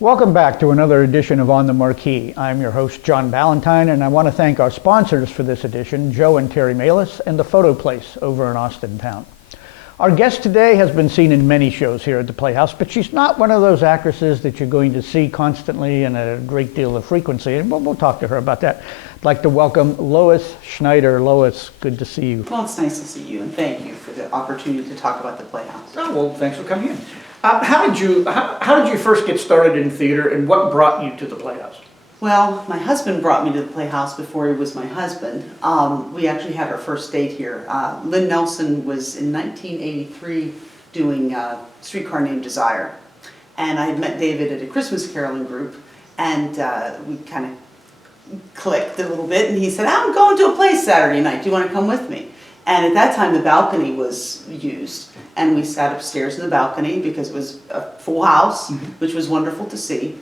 Welcome back to another edition of On the Marquee. I'm your host, John Ballantyne, and I want to thank our sponsors for this edition, Joe and Terry Malis and the Photo Place over in Austin Town. Our guest today has been seen in many shows here at the Playhouse, but she's not one of those actresses that you're going to see constantly and at a great deal of frequency, and we'll talk to her about that. I'd like to welcome Lois Schneider. Lois, good to see you. Well, it's nice to see you, and thank you for the opportunity to talk about the Playhouse. Oh, well, thanks for coming in. How did you first get started in theater, and what brought you to the Playhouse? Well, my husband brought me to the Playhouse before he was my husband. We actually had our first date here. Lynn Nelson was in 1983 doing Streetcar Named Desire. And I had met David at a Christmas caroling group, and we kind of clicked a little bit, and he said, I'm going to a play Saturday night. Do you want to come with me? And at that time, the balcony was used, and we sat upstairs in the balcony because it was a full house, which was wonderful to see.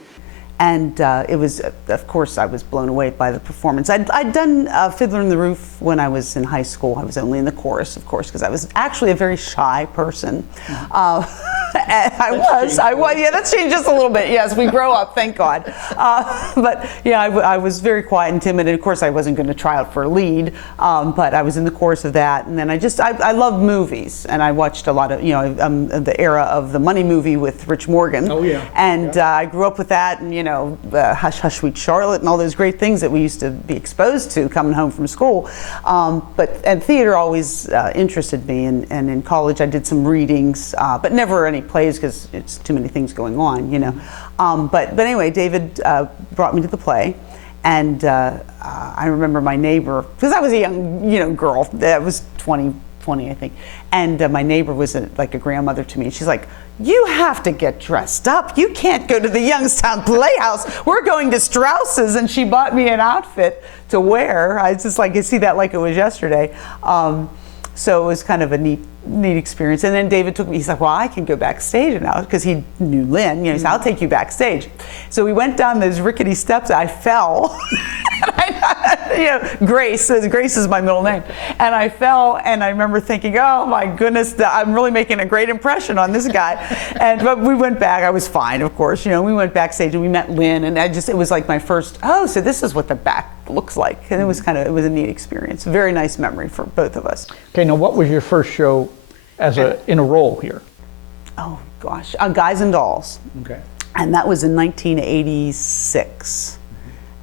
And it was, of course, I was blown away by the performance. I'd done Fiddler on the Roof when I was in high school. I was only in the chorus, of course, because I was actually a very shy person. I was, yeah, that's changed just a little bit. Yes, we grow up, thank God. But yeah, I was very quiet and timid, and of course I wasn't going to try out for a lead, but I was in the chorus of that, and then I love movies, and I watched a lot of, the era of the Money movie with Rich Morgan. Oh yeah. And I grew up with that, and Hush Hush Sweet Charlotte, and all those great things that we used to be exposed to coming home from school. And theater always interested me, and in college I did some readings, but never any plays because it's too many things going on, but anyway, David brought me to the play, and I remember my neighbor, because I was a young girl, that was 20 I think, and my neighbor was like a grandmother to me, and she's like, you have to get dressed up. You can't go to the Youngstown Playhouse. We're going to Strauss's, and she bought me an outfit to wear. I see that like it was yesterday. So it was kind of a neat experience. And then David took me, he's like, well, I can go backstage now, because he knew Lynn, he said, I'll take you backstage. So we went down those rickety steps, I fell. Grace is my middle name. And I fell, and I remember thinking, oh my goodness, I'm really making a great impression on this guy. But we went back, I was fine, of course, we went backstage and we met Lynn, and it was like my first, so this is what the back looks like. And it was a neat experience. Very nice memory for both of us. Okay, now what was your first show in a role here? Oh gosh, Guys and Dolls. Okay. And that was in 1986.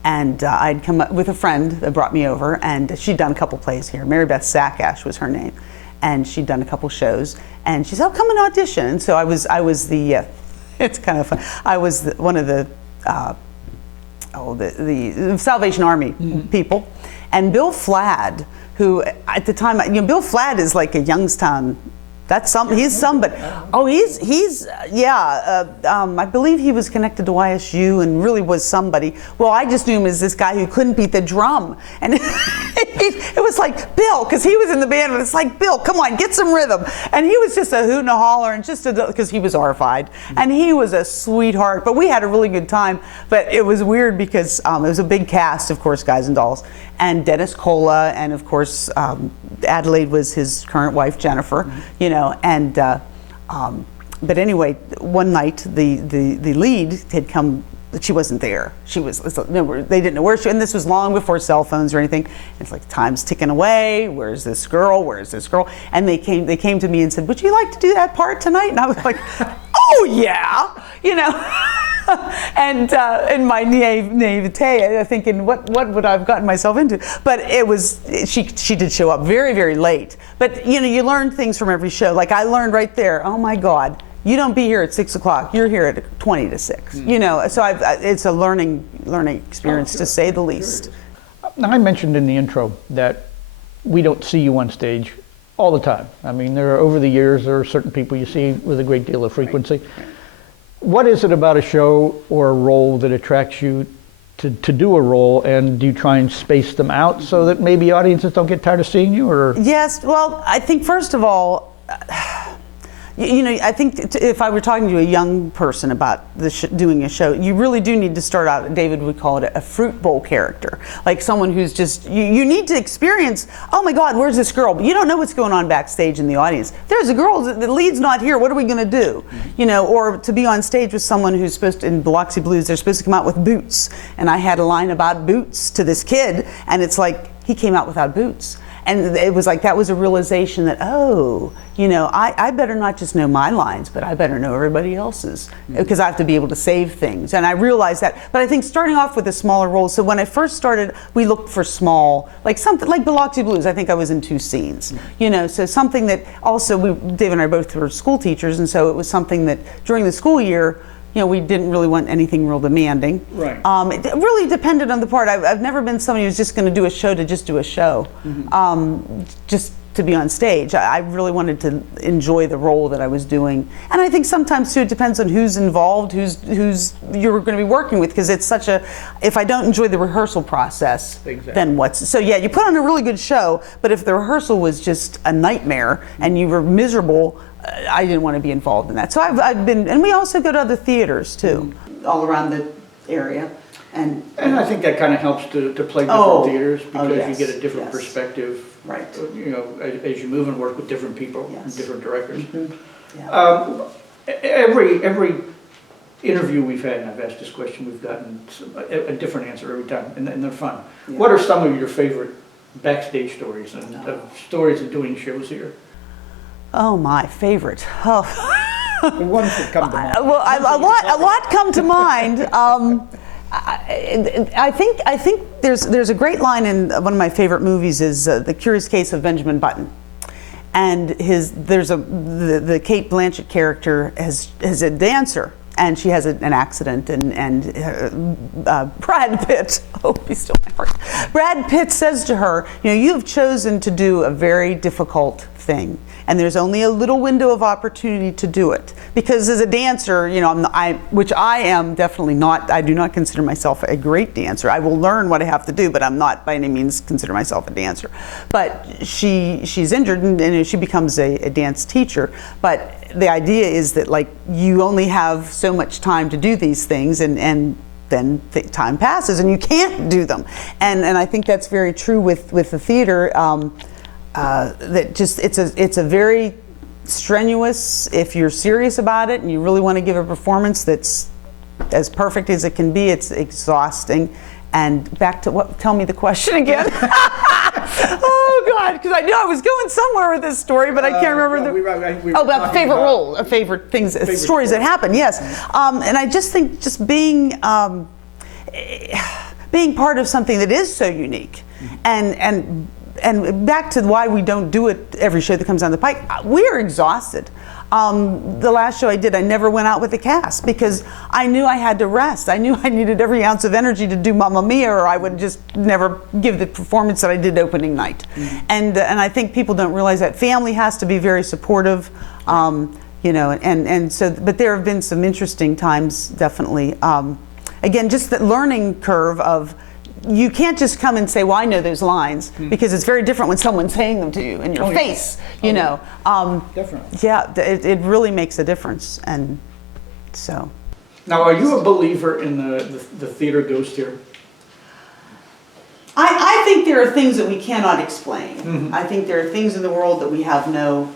And I'd come up with a friend that brought me over, and she'd done a couple plays here. Mary Beth Sackash was her name, and she'd done a couple shows. And she said, "Oh, come and audition." And so I was the. It's kind of fun. I was one of the Salvation Army people, and Bill Fladd, who at the time, Bill Fladd is like a Youngstown. He's somebody. Oh, I believe he was connected to YSU and really was somebody. Well, I just knew him as this guy who couldn't beat the drum. And it was like, Bill, because he was in the band, and it's like, Bill, come on, get some rhythm. And he was just a hoot and a holler, and because he was horrified. And he was a sweetheart, but we had a really good time. But it was weird because it was a big cast, of course, Guys and Dolls. And Dennis Cola, and of course, Adelaide was his current wife, Jennifer, but anyway, one night the lead had come. She wasn't there. They didn't know where she, and this was long before cell phones or anything. It's like time's ticking away. Where's this girl? Where's this girl? And they came to me and said, would you like to do that part tonight? And I was like, oh yeah, and in my naivete, thinking, what would I have gotten myself into? But it was, she did show up very, very late. But you learn things from every show. Like I learned right there, oh my God, you don't be here at 6 o'clock. You're here at 20 to 6. So it's a learning experience, to say the least. Now, I mentioned in the intro that we don't see you on stage all the time. I mean, over the years, there are certain people you see with a great deal of frequency. Right. What is it about a show or a role that attracts you to do a role, and do you try and space them out so that maybe audiences don't get tired of seeing you? Or? Yes, well, I think first of all, you know, I think if I were talking to a young person about doing a show, you really do need to start out, David would call it a fruit bowl character. Like someone who's just, you need to experience, oh my God, where's this girl? But you don't know what's going on backstage in the audience. There's a girl, the lead's not here, what are we gonna do? You know, or to be on stage with someone who's supposed to, in Biloxi Blues, they're supposed to come out with boots. And I had a line about boots to this kid, and it's like, he came out without boots. And it was like, that was a realization that, oh, you know, I better not just know my lines, but I better know everybody else's, because I have to be able to save things. And I realized that. But I think starting off with a smaller role, so when I first started, we looked for small, like something like Biloxi Blues, I think I was in 2 scenes. You know, so something that also, Dave and I both were school teachers, and so it was something that during the school year, you know, we didn't really want anything real demanding. Right. It really depended on the part. I've never been somebody who's just going to do a show to just do a show, just to be on stage. I really wanted to enjoy the role that I was doing, and I think sometimes too it depends on who's involved, who's you're going to be working with, because it's such a. If I don't enjoy the rehearsal process, Exactly. then what's so? Yeah, you put on a really good show, but if the rehearsal was just a nightmare and you were miserable, I didn't want to be involved in that. So I've been, and we also go to other theaters too, all around the area. And I think that kind of helps to play different theaters, because yes, you get a different yes. perspective. Right. You know, as you move and work with different people and Yes. different directors. Yeah. Every interview we've had, and I've asked this question, we've gotten a different answer every time, and they're fun. Yeah. What are some of your favorite backstage stories and stories of doing shows here? Oh, my favorite. Oh. The ones that come to mind. Well, a lot come to mind. I think there's a great line in one of my favorite movies is The Curious Case of Benjamin Button, and the Cate Blanchett character is a dancer, and she has an accident, and Brad Pitt, oh, he's still my heart. Brad Pitt says to her, you know, you have chosen to do a very difficult thing, and there's only a little window of opportunity to do it, because as a dancer, you know, which I am definitely not. I do not consider myself a great dancer. I will learn what I have to do, but I'm not by any means consider myself a dancer. But she's injured, and she becomes a dance teacher. But the idea is that, like, you only have so much time to do these things, and then time passes and you can't do them. And I think that's very true with the theater. That just it's a very strenuous, if you're serious about it and you really want to give a performance that's as perfect as it can be, it's exhausting. And back to what? Tell me the question again. Oh God, because I knew I was going somewhere with this story, but I can't remember about the favorite role, favorite things, stories that happen. Yes, and I just think just being part of something that is so unique, and back to why we don't do it every show that comes down the pike. We are exhausted. The last show I did, I never went out with the cast because I knew I had to rest. I knew I needed every ounce of energy to do Mamma Mia, or I would just never give the performance that I did opening night. And I think people don't realize that family has to be very supportive. You know, and so, but there have been some interesting times, definitely. Again, just the learning curve of, you can't just come and say, well, I know those lines, because it's very different when someone's saying them to you in your face, you know. Definitely. Yeah, it really makes a difference, and so. Now, are you a believer in the theater ghost here? I think there are things that we cannot explain. I think there are things in the world that we have no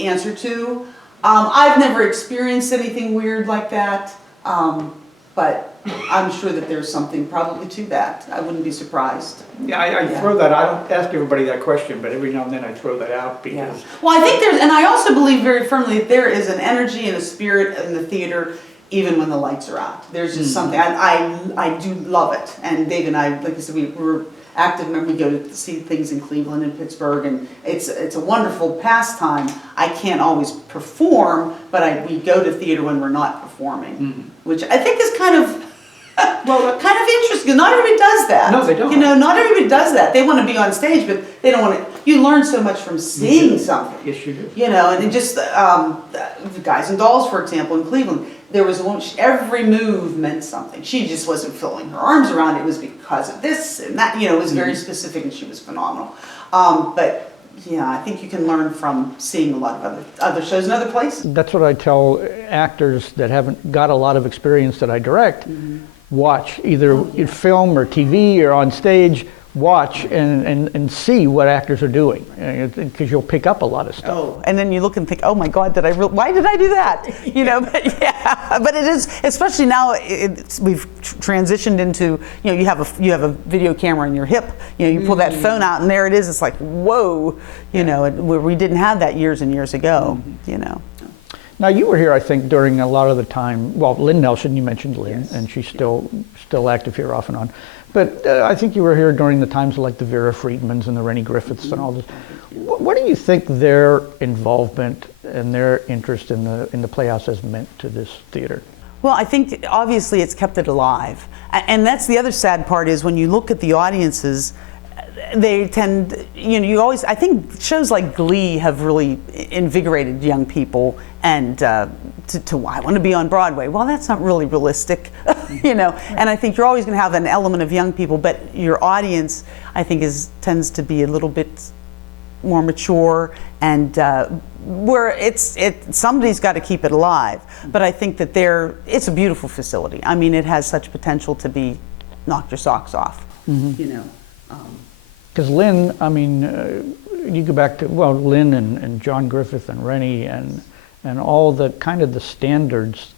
answer to. I've never experienced anything weird like that, but I'm sure that there's something probably to that. I wouldn't be surprised. Yeah, I throw that. I don't ask everybody that question, but every now and then I throw that out because. Well, I think and I also believe very firmly that there is an energy and a spirit in the theater, even when the lights are out. There's just something. I do love it. And Dave and I, like I said, we're active. Remember, we go to see things in Cleveland and Pittsburgh, and it's a wonderful pastime. I can't always perform, but we go to theater when we're not performing, which I think is kind of interesting. Not everybody does that. No, they don't. You know, not everybody does that. They want to be on stage, but they don't want to. You learn so much from seeing something. Yes, you do. You know, and it just Guys and Dolls, for example, in Cleveland, there was one. Every move meant something. She just wasn't filling her arms around. It was because of this and that. You know, it was very specific, and she was phenomenal. But yeah, I think you can learn from seeing a lot of other shows in other places. That's what I tell actors that haven't got a lot of experience that I direct. Watch either film or TV or on stage. Watch and see what actors are doing, because you'll pick up a lot of stuff. Oh, and then you look and think, oh my God, why did I do that? You know, but yeah, but it is, especially now we've transitioned into, you know, you have a video camera in your hip, you know, you pull that phone out and there it is. It's like, whoa, you know, where we didn't have that years and years ago, you know. Now you were here, I think, during a lot of the time. Well, Lynn Nelson, you mentioned Lynn, and she's still active here off and on. But I think you were here during the times like the Vera Friedmans and the Rennie Griffiths and all this. What do you think their involvement and their interest in the Playhouse has meant to this theater? Well, I think obviously it's kept it alive, and that's the other sad part is when you look at the audiences. They tend, you know, you always, I think shows like Glee have really invigorated young people and I want to be on Broadway. Well, that's not really realistic, you know, and I think you're always going to have an element of young people, but your audience, I think, tends to be a little bit more mature and where somebody's got to keep it alive. But I think that it's a beautiful facility. I mean, it has such potential to be knock your socks off, you know. Because Lynn, I mean, you go back to, well, Lynn and John Griffith and Rennie and all the kind of the standards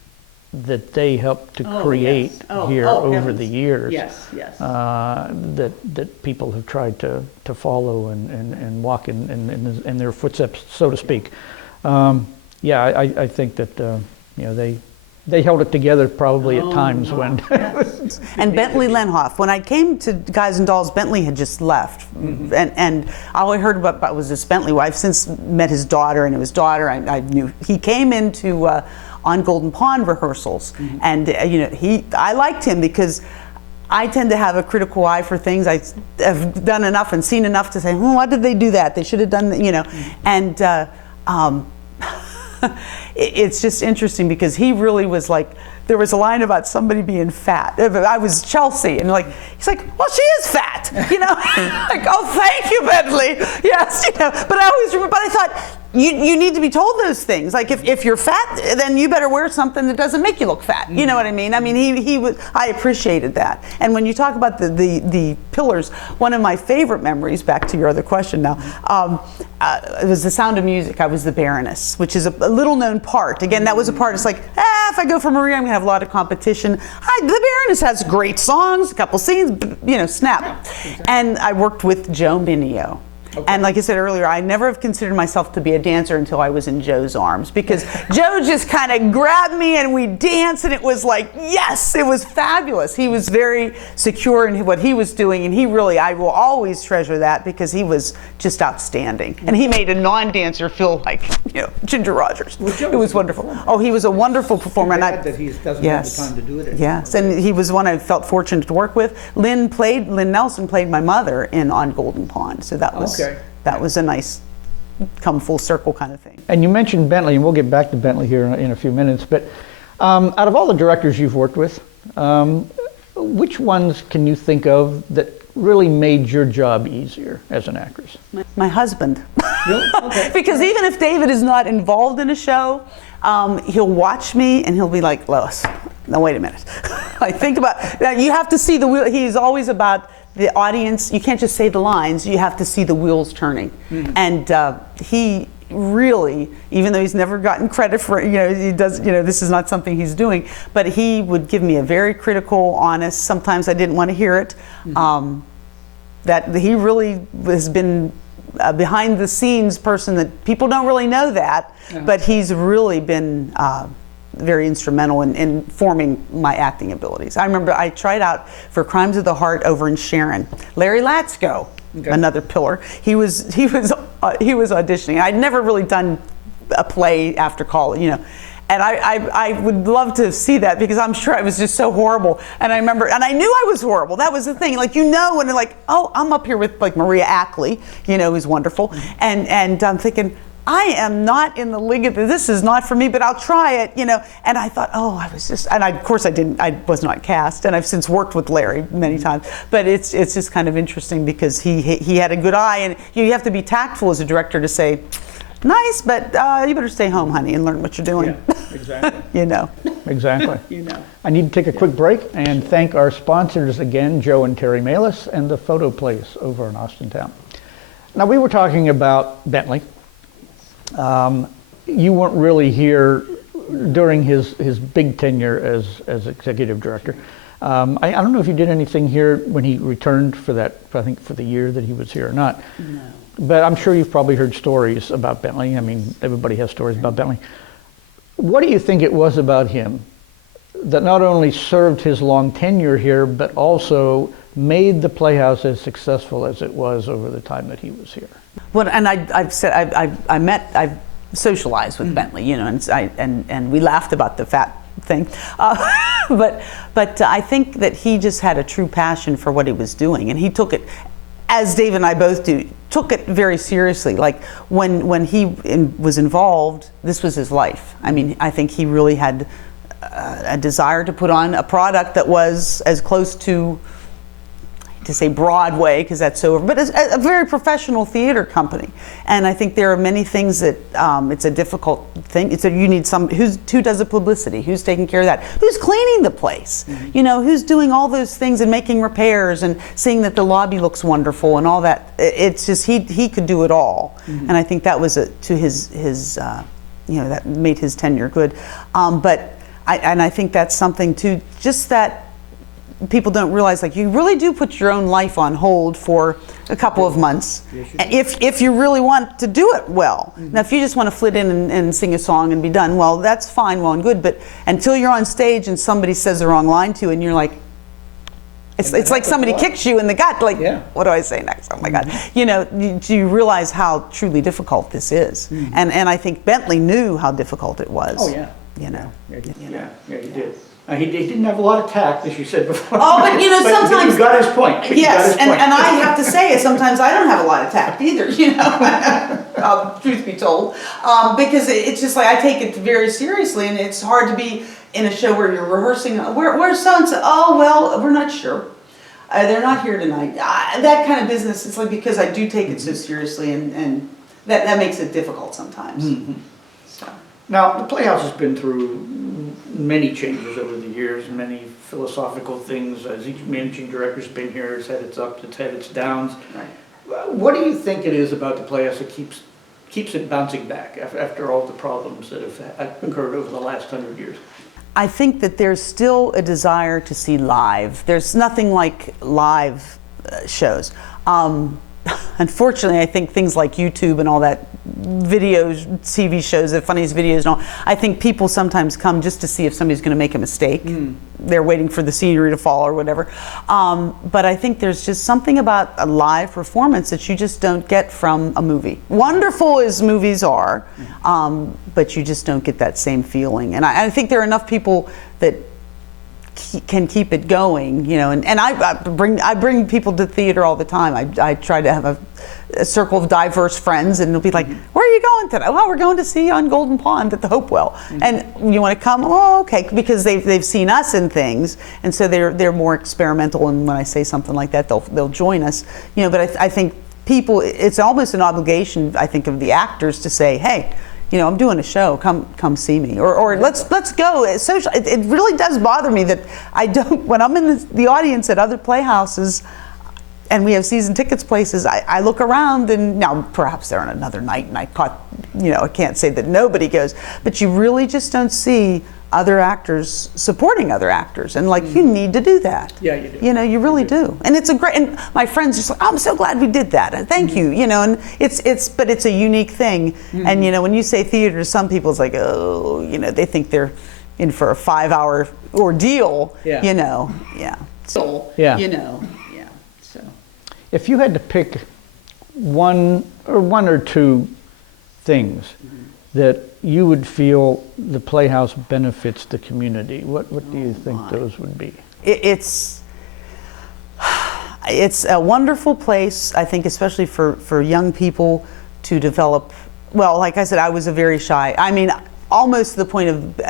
that they helped to create here over the years. Yes, yes. That people have tried to follow and walk in their footsteps, so to speak. Yeah, I think that you know, they held it together probably at times when. Yes. And Bentley Lenhoff. When I came to Guys and Dolls, Bentley had just left, and all I heard about was this Bentley. Well, I've since met his daughter, and his daughter I knew. He came into on Golden Pond rehearsals, and you know, I liked him because I tend to have a critical eye for things. I have done enough and seen enough to say, why did they do that? They should have done, you know, and. It's just interesting because he really was like, there was a line about somebody being fat. I was Chelsea, and he's like, well, she is fat, you know. Like, oh, thank you, Bentley. Yes, you know. But I always remember. But I thought you need to be told those things. Like, if you're fat, then you better wear something that doesn't make you look fat. You know what I mean? I mean, he was. I appreciated that. And when you talk about the pillars, one of my favorite memories. Back to your other question now. It was The Sound of Music. I was the Baroness, which is a little known part. Again, that was a part. It's like, if I go for Maria, I'm gonna have a lot of competition. The Baroness has great songs, a couple scenes, you know, snap. And I worked with Joe Mineo. Okay. And like I said earlier, I never have considered myself to be a dancer until I was in Joe's arms, because Joe just kind of grabbed me and we danced, and it was like, yes, it was fabulous. He was very secure in what he was doing, and I will always treasure that because he was just outstanding. And he made a non-dancer feel like, you know, Ginger Rogers. It was wonderful. Oh, he was a wonderful performer. And that he doesn't have the time to do it anymore. Yes, and he was one I felt fortunate to work with. Lynn Nelson played my mother in On Golden Pond, so that was that was a nice come full circle kind of thing. And you mentioned Bentley, and we'll get back to Bentley here in a few minutes, but out of all the directors you've worked with, which ones can you think of that really made your job easier as an actress? My husband. Really? Okay. Because even if David is not involved in a show, he'll watch me and he'll be like, Lois, now wait a minute. Think about that. You have to see the wheel. He's always about the audience. You can't just say the lines. You have to see the wheels turning. And he really, even though he's never gotten credit for it, you know, he does, you know, this is not something he's doing, but he would give me a very critical, honest, sometimes I didn't want to hear it, that he really has been a behind the scenes person that people don't really know that, but he's really been very instrumental in forming my acting abilities. I remember I tried out for Crimes of the Heart over in Sharon. Larry Latsko, another pillar. He was auditioning. I'd never really done a play after college, you know. And I would love to see that, because I'm sure I was just so horrible. And I remember, and I knew I was horrible. That was the thing. Like, you know, when they're like, oh, I'm up here with like Maria Ackley, you know, who's wonderful. And I'm thinking, I am not in the league of this is not for me, but I'll try it, you know. And I thought, oh, I was just, and of course I was not cast, and I've since worked with Larry many times. But it's just kind of interesting because he had a good eye, and you have to be tactful as a director to say, nice, but you better stay home, honey, and learn what you're doing. Yeah, exactly. You know. Exactly. You know. I need to take a quick break and thank our sponsors again, Joe and Terry Malis and the Photo Place over in Austintown. Now, we were talking about Bentley. You weren't really here during his big tenure as executive director. I don't know if you did anything here when he returned for that, I think for the year that he was here or not. No. But I'm sure you've probably heard stories about Bentley. I mean, everybody has stories about Bentley. What do you think it was about him that not only served his long tenure here, but also made the Playhouse as successful as it was over the time that he was here? Well, and I've socialized with Bentley, you know, and we laughed about the fat thing, but I think that he just had a true passion for what he was doing, and he took it, as Dave and I both do, took it very seriously. Like when he was involved, this was his life. I mean, I think he really had a desire to put on a product that was as close to say Broadway, because that's over, but it's a very professional theater company. And I think there are many things that it's a difficult thing. You need who does the publicity, who's taking care of that, who's cleaning the place, you know, who's doing all those things and making repairs and seeing that the lobby looks wonderful and all that. It's just he could do it all, and I think that was to his you know, that made his tenure good. But I think that's something too, just that people don't realize, like, you really do put your own life on hold for a couple of months, if you really want to do it well. Now, if you just want to flit in and sing a song and be done, well, that's fine, well and good, but until you're on stage and somebody says the wrong line to you and you're like, it's like somebody kicks you in the gut, like, what do I say next? Oh my God. You know, do you realize how truly difficult this is? And I think Bentley knew how difficult it was. Oh yeah. You know. Yeah, he did. He didn't have a lot of tact, as you said before. Oh, but you know, sometimes he got his point. Yes, and I have to say, sometimes I don't have a lot of tact either. You know, truth be told, because it's just like I take it very seriously, and it's hard to be in a show where you're rehearsing. Where's so and so? Oh well, we're not sure. They're not here tonight. That kind of business. It's like, because I do take it so seriously, and that makes it difficult sometimes. So. Now, the Playhouse has been through many changes over the years, many philosophical things. As each managing director's been here, it's had its ups, it's had its downs. Right. What do you think it is about the Playhouse that keeps it bouncing back after all the problems that have occurred over the last 100 years? I think that there's still a desire to see live. There's nothing like live shows. Unfortunately, I think things like YouTube and all that videos, TV shows, the funniest videos and all, I think people sometimes come just to see if somebody's going to make a mistake. They're waiting for the scenery to fall or whatever. But I think there's just something about a live performance that you just don't get from a movie. Wonderful as movies are, but you just don't get that same feeling. And I think there are enough people that can keep it going, you know, and I bring people to theater all the time. I try to have a circle of diverse friends, and they'll be like, where are you going today? Well, we're going to see you on Golden Pond at the Hopewell. And you want to come? Oh, okay, because they've seen us in things, and so they're more experimental, and when I say something like that, they'll join us, you know. But I think people, it's almost an obligation, I think, of the actors to say, hey, you know, I'm doing a show, come see me, or let's go. It really does bother me that I don't, when I'm in the audience at other playhouses and we have season tickets places, I look around, and now perhaps they're on another night and I can't say that nobody goes, but you really just don't see other actors supporting other actors, and like, you need to do that. Yeah, you do. You know, you really do. And it's and my friends just like, oh, I'm so glad we did that. And thank you. You know, and but it's a unique thing. And you know, when you say theater to some people, it's like, oh, you know, they think they're in for a 5-hour ordeal. Yeah. You know, yeah. So, yeah. You know, yeah. So, if you had to pick one or two things that you would feel the Playhouse benefits the community, what do you think those would be? It's a wonderful place, I think, especially for young people to develop well, like I said, I was a very shy, I mean, almost to the point of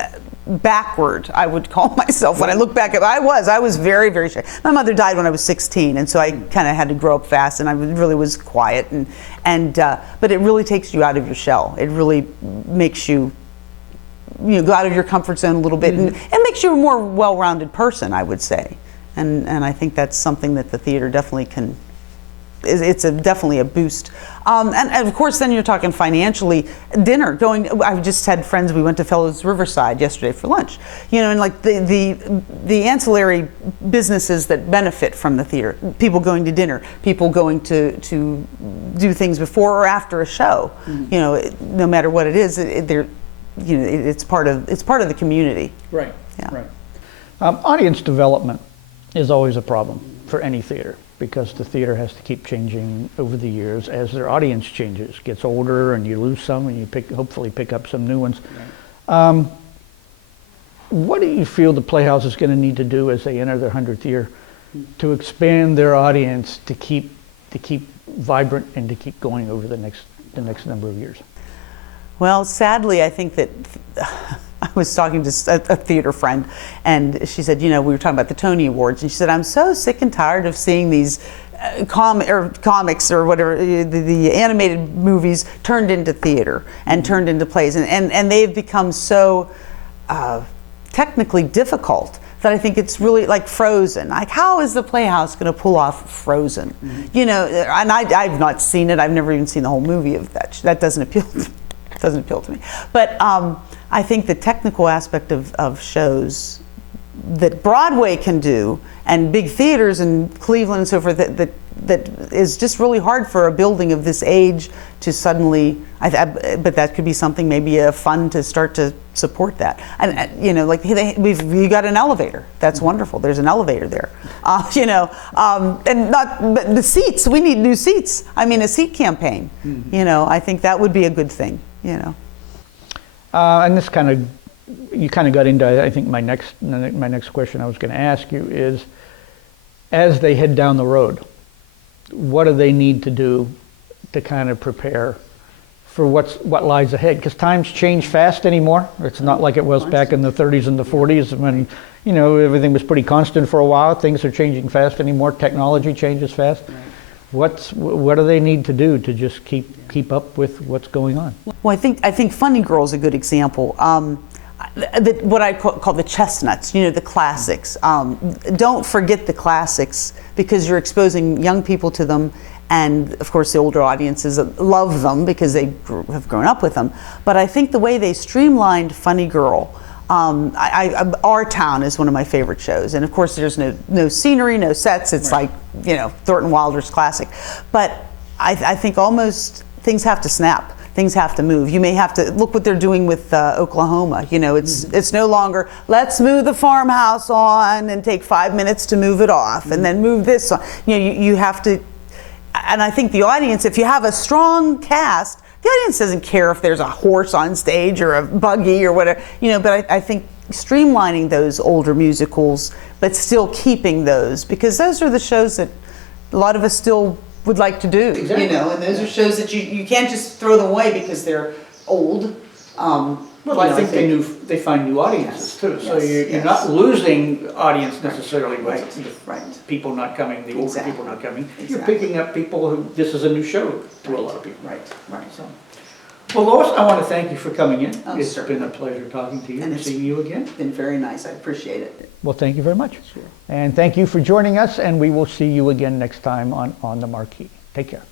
backward, I would call myself. When I look back at, I was very, very shy. My mother died when I was 16, and so I kind of had to grow up fast, and I really was quiet, but it really takes you out of your shell. It really makes you, go out of your comfort zone a little bit, and it makes you a more well-rounded person, I would say. And I think that's something that the theater definitely can, it's definitely a boost. And of course, then you're talking financially, dinner, I just had friends, we went to Fellows Riverside yesterday for lunch, and like the ancillary businesses that benefit from the theater, people going to dinner, people going to do things before or after a show, no matter what it is, it's part of the community. Right, yeah. Right. Audience development is always a problem for any theater, because the theater has to keep changing over the years as their audience changes, gets older, and you lose some, and you hopefully pick up some new ones. Right. What do you feel the Playhouse is going to need to do as they enter their 100th year to expand their audience, to keep vibrant and to keep going over the next number of years? Well, sadly, I think that I was talking to a theater friend, and she said, we were talking about the Tony Awards, and she said, I'm so sick and tired of seeing these comics or whatever, the animated movies turned into theater and turned into plays, and they've become so technically difficult that I think it's really like Frozen. Like, how is the Playhouse going to pull off Frozen? And I've not seen it. I've never even seen the whole movie of that. That doesn't appeal to me. But I think the technical aspect of shows that Broadway can do, and big theaters in Cleveland and so forth, that is just really hard for a building of this age to suddenly, but that could be something, maybe a fund to start to support that. And like we got an elevator. That's wonderful. There's an elevator there. But the seats, we need new seats. I mean, a seat campaign. I think that would be a good thing. And this you kind of got into, I think, my next question I was going to ask you is, as they head down the road, what do they need to do to kind of prepare for what lies ahead? Because times change fast anymore. It's not like it was back in the 30s and the 40s when everything was pretty constant for a while. Things are changing fast anymore. Technology changes fast. Right. What do they need to do to just keep up with what's going on? Well, I think Funny Girl is a good example. What I call the chestnuts, the classics. Don't forget the classics, because you're exposing young people to them, and of course the older audiences love them because they have grown up with them. But I think the way they streamlined Funny Girl, Our Town is one of my favorite shows, and of course there's no scenery, no sets. It's right. Like Thornton Wilder's classic. But I think almost things have to snap. Things have to move. You may have to look what they're doing with Oklahoma. It's no longer, let's move the farmhouse on and take 5 minutes to move it off, and then move this on. You have to, and I think the audience, if you have a strong cast, the audience doesn't care if there's a horse on stage or a buggy or whatever. But I think streamlining those older musicals, but still keeping those, because those are the shows that a lot of us still would like to do. Exactly. And those are shows that you can't just throw them away because they're old. Well, I think they find new audiences too. So you're not losing audience necessarily with people not coming, the older people not coming. Exactly. You're picking up people who, this is a new show to a lot of people. Right. So, well, Lois, I want to thank you for coming in. It's been a pleasure talking to you and seeing you again. It's been very nice. I appreciate it. Well, thank you very much. Sure. And thank you for joining us, and we will see you again next time on the Marquee. Take care.